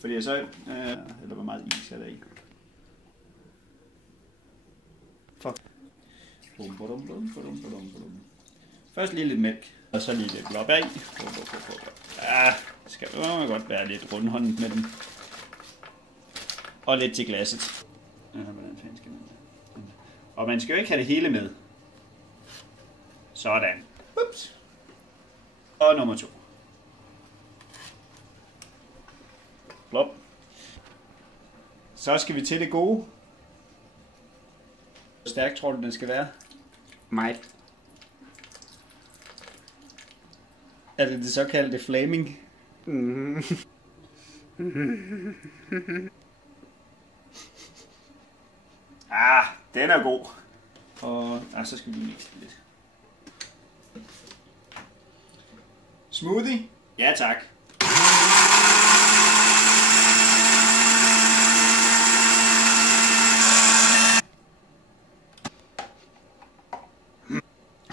Fordi så... eller hvor meget is er der i? Fuck. Først lige lidt mælk, og så lige lidt blåbær i. Ja, det skal jo godt være lidt rundhåndet med den. Og lidt til glasset. Hvordan fanden skal man det? Og man skal jo ikke have det hele med. Sådan. Ups. Og nummer 2. Blop. Så skal vi til det gode. Hvor stærk tror du, den skal være? Meget. Er det det såkaldte flaming? Den er god. Og så skal vi mixe det lidt. Smoothie? Ja tak.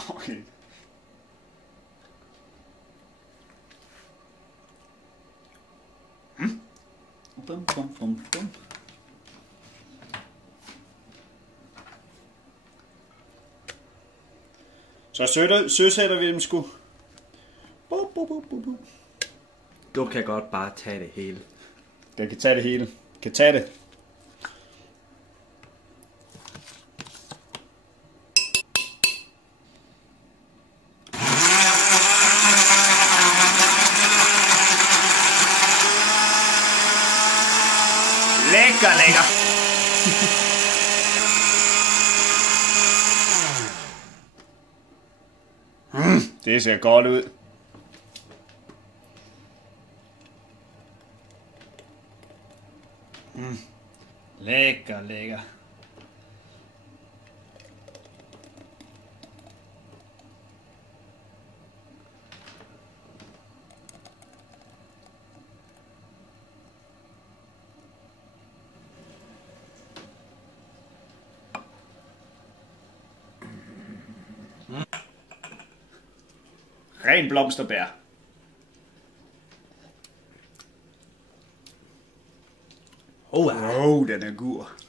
Okay. Bum, bum, bum, bum. Så søsætter vi dem sgu. Du kan godt bare tage det hele. Den kan tage det hele. Kan tage det. Lækker. Det ser godt ud. Lækker. Ren blomsterbær. Wow, den er god.